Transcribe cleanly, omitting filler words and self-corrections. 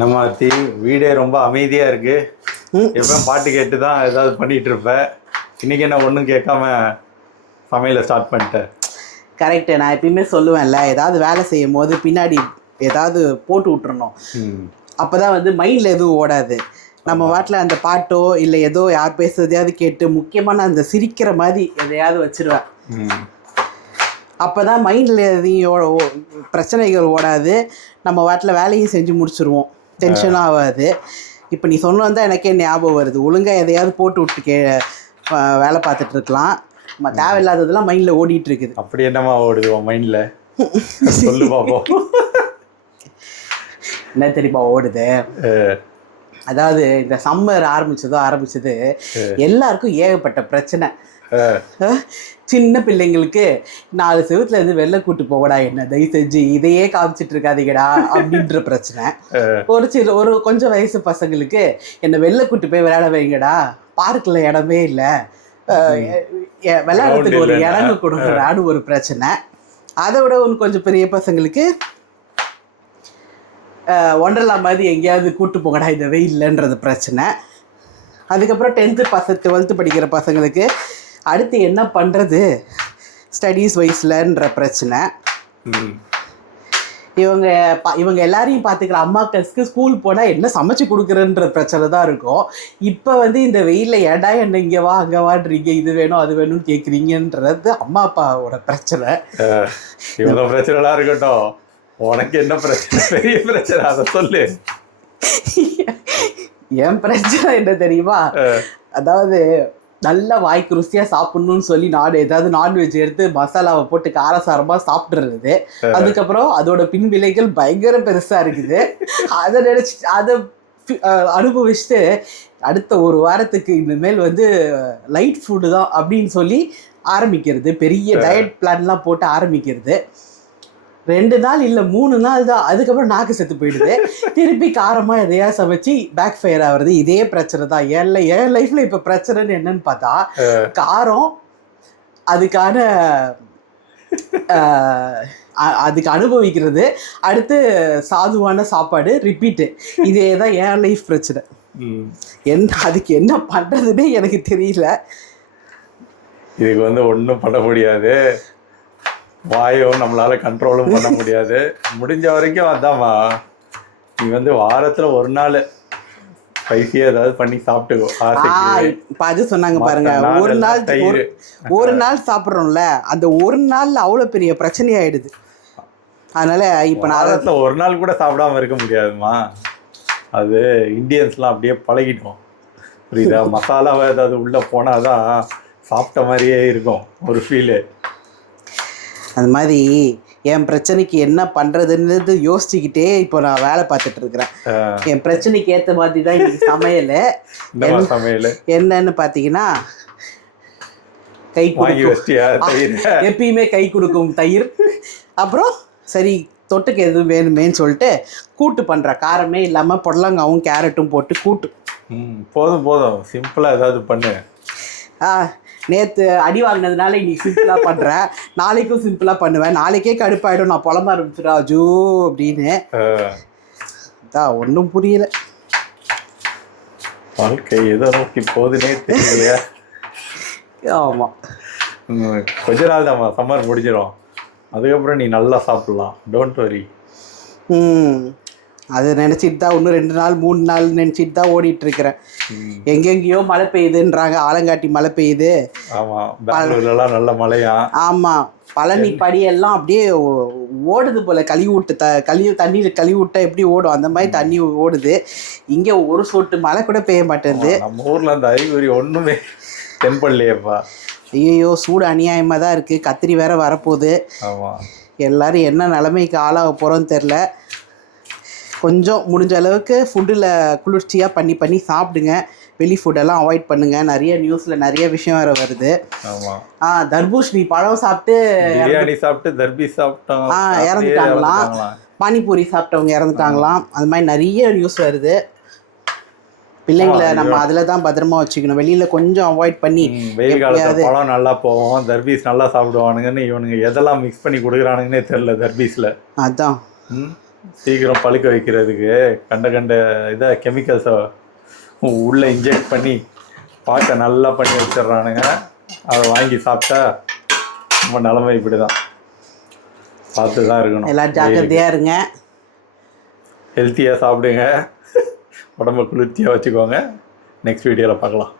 நம்ம வீடே ரொம்ப அமைதியா இருக்கு. எப்பவும் பாட்டு கேட்டு தான் ஏதாவது பண்ணிட்டு இருப்பேன். இன்னைக்கு என்ன ஒன்றும் கேட்காம சமையலை ஸ்டார்ட் பண்ணிட்டேன். கரெக்டு. நான் எப்பயுமே சொல்லுவேன்ல, ஏதாவது வேலை செய்யும் போது பின்னாடி ஏதாவது போட்டு விட்டுறணும். அப்போ தான் வந்து மைண்டில் எதுவும் ஓடாது. நம்ம வாட்டில் அந்த பாட்டோ இல்லை ஏதோ யார் பேசுறதையாவது கேட்டு முக்கியமாக நான் அந்த சிரிக்கிற மாதிரி எதையாவது வச்சிருவேன். அப்போ தான் மைண்டில் எதையும் பிரச்சனைகள் ஓடாது. நம்ம வாட்டில் வேலையும் செஞ்சு முடிச்சுருவோம், டென்ஷனும் ஆகாது. இப்போ நீ சொன்ன தான் எனக்கே ஞாபகம் வருது. ஒழுங்காக எதையாவது போட்டு விட்டு வேலை பார்த்துட்டு இருக்கலாம். நம்ம தேவையில்லாததெல்லாம் மைண்டில் ஓடிட்டு இருக்குது. அப்படி என்னமா ஓடுதுவோம் மைண்டில்? சொல்லு பாப்போம். என்ன தெரியுமா ஓடுது? அதாவது இந்த சம்மர் ஆரம்பிச்சது எல்லாருக்கும் ஏகப்பட்ட பிரச்சனை. சின்ன பிள்ளைங்களுக்கு 4 செவத்துல இருந்து வெளில கூட்டு போகடா, என்ன தயவு செஞ்சு இதையே காமிச்சிட்டு இருக்காதீங்கடா அப்படின்ற பிரச்சனை. ஒரு கொஞ்சம் வயசு பசங்களுக்கு என்ன வெளில கூட்டு போய் விளையாட வைங்கடா, பார்க்கில் இடமே இல்லை, விளையாடுறதுக்கு ஒரு இடங்க கொடுங்கடான்னு ஒரு பிரச்சனை. அதை விட ஒன்று கொஞ்சம் பெரிய பசங்களுக்கு ஒண்டர்லா மாதிரி எங்கேயாவது கூட்டு போங்கடா இந்த வெயில்லன்றது பிரச்சனை. அதுக்கப்புறம் 10th 12th படிக்கிற பசங்களுக்கு அடுத்து என்ன பண்ணுறது ஸ்டடீஸ் வைஸ்லன்ற பிரச்சனை. இவங்க எல்லாரையும் பார்த்துக்கிற அம்மாக்களுக்கு ஸ்கூல் போனால் என்ன சமைச்சு கொடுக்குறன்ற பிரச்சனை தான் இருக்கும். இப்போ வந்து இந்த வெயிலில் ஏடா என்ன இங்கே வா அங்கே வான்றீங்க, இது வேணும் அது வேணும்னு கேட்குறீங்கன்றது அம்மா அப்பாவோட பிரச்சனை. இவங்க பிரச்சனைலாம் இருக்கட்டும், உனக்கு என்ன பிரச்சனை? பெரிய பிரச்சனை, அதை சொல்லு. என் பிரச்சனை என்ன தெரியுமா? அதாவது நல்லா வாய்க்கு ருசியாக சாப்பிட்ணுன்னு சொல்லி ஏதாவது நான்வெஜ் எடுத்து மசாலாவை போட்டு காரசாரமாக சாப்பிட்றது. அதுக்கப்புறம் அதோட பின் விலைகள் பயங்கர பெருசாக இருக்குது. அதை அதை அனுபவிச்சுட்டு அடுத்த ஒரு வாரத்துக்கு இனிமேல் வந்து லைட் ஃபுட்டு தான் அப்படின்னு சொல்லி ஆரம்பிக்கிறது. பெரிய டயட் பிளான்லாம் போட்டு ஆரம்பிக்கிறது. 2 நாள் இல்லை 3 நாள் தான், அதுக்கப்புறம் நாக்கு செத்து போயிடுது. திருப்பி காரமாக எதையா சமைச்சு பேக் ஃபயர் ஆகுறது. இதே பிரச்சனை தான் என் லைஃப்பில். இப்போ பிரச்சனைன்னு என்னன்னு பார்த்தா, காரம் அதுக்கு அனுபவிக்கிறது, அடுத்து சாதுவான சாப்பாடு ரிப்பீட்டு. இதே தான் என் லைஃப் பிரச்சனை. அதுக்கு என்ன பண்ணுறதுன்னே எனக்கு தெரியல. இதுக்கு வந்து ஒன்றும் பண்ண முடியாது, வாயும் நம்மளால கண்ட்ரோலும் பண்ண முடியாது. முடிஞ்ச வரைக்கும் அதான்மா, நீ வந்து வாரத்தில் ஒரு நாள் ஸ்பைசியாக ஏதாவது பண்ணி சாப்பிட்டுக்கோ. அது சொன்னாங்க பாருங்க, ஒரு நாள் சாப்பிட்றோம்ல, அந்த ஒரு நாள் அவ்வளோ பெரிய பிரச்சனையாயிடுது. அதனால இப்போ நான் வாரத்தில் ஒரு நாள் கூட சாப்பிடாம இருக்க முடியாதுமா. அது இந்தியன்ஸ்லாம் அப்படியே பழகிட்டோம், புரியுதா? மசாலாவை ஏதாவது உள்ளே போனால் தான் சாப்பிட்ட மாதிரியே இருக்கும் ஒரு ஃபீலு. அந்த மாதிரி என் பிரச்சனைக்கு என்ன பண்ணுறதுன்றது யோசிச்சுக்கிட்டே இப்போ நான் வேலை பார்த்துட்டு இருக்கிறேன். என் பிரச்சனைக்கு ஏற்ற மாதிரி தான் இன்னைக்கு சமையல் என்னன்னு பார்த்தீங்கன்னா, எப்பயுமே கை கொடுக்கும் தயிர். அப்புறம் சரி தொட்டுக்கு எதுவும் வேணுமேன்னு சொல்லிட்டு கூட்டு பண்ணுறேன். காரமே இல்லாமல் புடலங்காவும் கேரட்டும் போட்டு கூட்டு. போதும் சிம்பிளாக ஏதாவது பண்ணு. நேற்று அடி வாங்கினதுனால இன்னைக்கு சிம்பிளாக பண்ணுறேன். நாளைக்கும் சிம்பிளாக பண்ணுவேன். நாளைக்கே கடுப்பாயிடும், நான் புலம்ப ஆரம்பிச்சிடும் அஜோ அப்படின்னு. அதான் ஒன்றும் புரியல. வாழ்க்கை எதை நோக்கி போகுதுன்னே தெரியலையா? ஆமாம், கொஞ்ச நாள் தான் சம்மர் முடிஞ்சிடும், அதுக்கப்புறம் நீ நல்லா சாப்பிட்லாம், டோன்ட் வரி. அது நினச்சிட்டு தான் இன்னும் 2 நாள் 3 நாள் நினச்சிட்டு தான் ஓடிட்டுருக்கிறேன். எங்கெங்கேயோ மழை பெய்யுதுன்றாங்க, ஆலங்காட்டி மழை பெய்யுது. ஆமாம், பெங்களூர்லாம் நல்ல மழையா. ஆமாம், பழனி படியெல்லாம் அப்படியே ஓடுது போல். தண்ணியில் கழுவி விட்டா எப்படி ஓடும் அந்த மாதிரி தண்ணி ஓடுது. இங்கே ஒரு சொட்டு மழை கூட பெய்ய மாட்டேங்குது. நம்ம ஊரில் அந்த அறிகுறி ஒன்றுமே தென்படலையேப்பா. ஐயோ, சூடு அநியாயமாக தான் இருக்குது. கத்திரி வேற வரப்போகுது. ஆமாம், எல்லோரும் என்ன நிலைமைக்கு ஆளாக போகிறோன்னு தெரில. கொஞ்சம் முடிஞ்ச அளவுக்கு ஃபுட்டில் குளிர்ச்சியாக பண்ணி சாப்பிடுங்க. வெளி ஃபுட்டெல்லாம் அவாய்ட் பண்ணுங்கள். நிறைய நியூஸில் நிறைய விஷயம் வேறு வருது. தர்பூசணி பழம் சாப்பிட்டு இறந்துட்டாங்களாம். பானிபூரி சாப்பிட்டவங்க இறந்துட்டாங்களாம். அது மாதிரி நிறைய நியூஸ் வருது. பிள்ளைங்களை நம்ம அதில் தான் பத்திரமா வச்சுக்கணும். வெளியில் கொஞ்சம் அவாய்ட் பண்ணி. வெயில் காலத்தில் பழம் நல்லா போவோம், தர்பீஸ் நல்லா சாப்பிடுவானுங்கன்னு இவனுங்க எதெல்லாம் மிக்ஸ் பண்ணி கொடுக்குறானுங்கன்னே தெரில தர்பீஸில். அதான் சீக்கிரம் பழுக்க வைக்கிறதுக்கு கண்ட கண்ட இதை கெமிக்கல்ஸை உள்ளே இன்ஜெக்ட் பண்ணி பார்க்க நல்லா பண்ணி வச்சிடுறானுங்க. அதை வாங்கி சாப்பிட்டா நம்ம நிலமை இப்படி தான். பார்த்து தான் இருக்கணும். எல்லாம் ஜாக்கிரதையாக இருங்க. ஹெல்த்தியாக சாப்பிடுங்க, உடம்பை குளிர்ச்சியாக வச்சுக்கோங்க. நெக்ஸ்ட் வீடியோவில் பார்க்கலாம்.